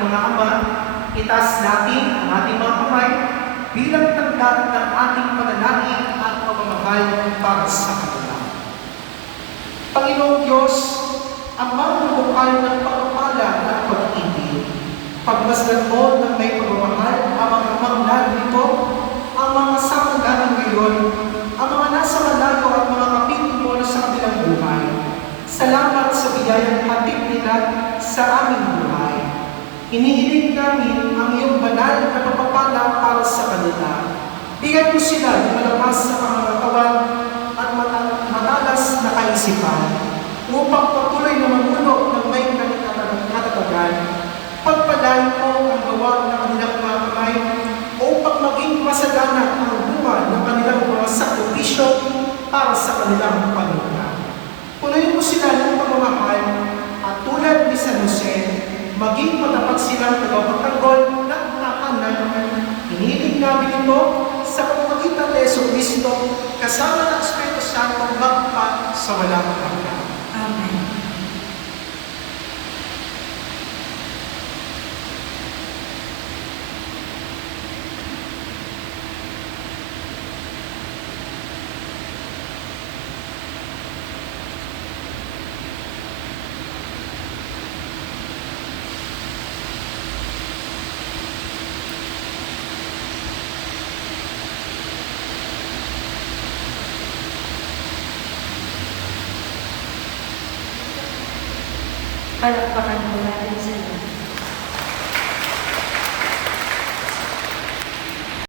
ating mga ama, itaas natin ang ating mga kamay bilang tanda ng ating panalangin at pagmamahal para sa kanila. Panginoong Diyos, Amang bukal ng pagpapala at pag-ibig, pagmasdan mo ng may pagmamahal ang mga manglan nito, ang mga samandang ngayon, ang mga nasa malayo at mga kapiling mo sa kabilang buhay. Salamat sa biyayang hatid nila sa aming buhay. Inihiling namin ang iyong banal na pagpapala para sa kanila. Bigyan mo sila ng malakas sa pangangatawan at matalas na kaisipan upang patuloy na mamuno ng may katatagan. Pagpalain mo ang gawa ng kanilang mga kamay upang maging masagana ang bunga ng kanilang mga sakripisyo para sa kanilang Panginoon. Punuin mo sila ng pagmamahal at tulad ni San Jose, maging matapat silang tagapagtanggol ng tahanan. Hinihiling namin ito sa pamamagitan ni Jesucristo kasama ng Espiritu Santo magpa sa walang hanggan. Amen. Palakpakan mo natin sila.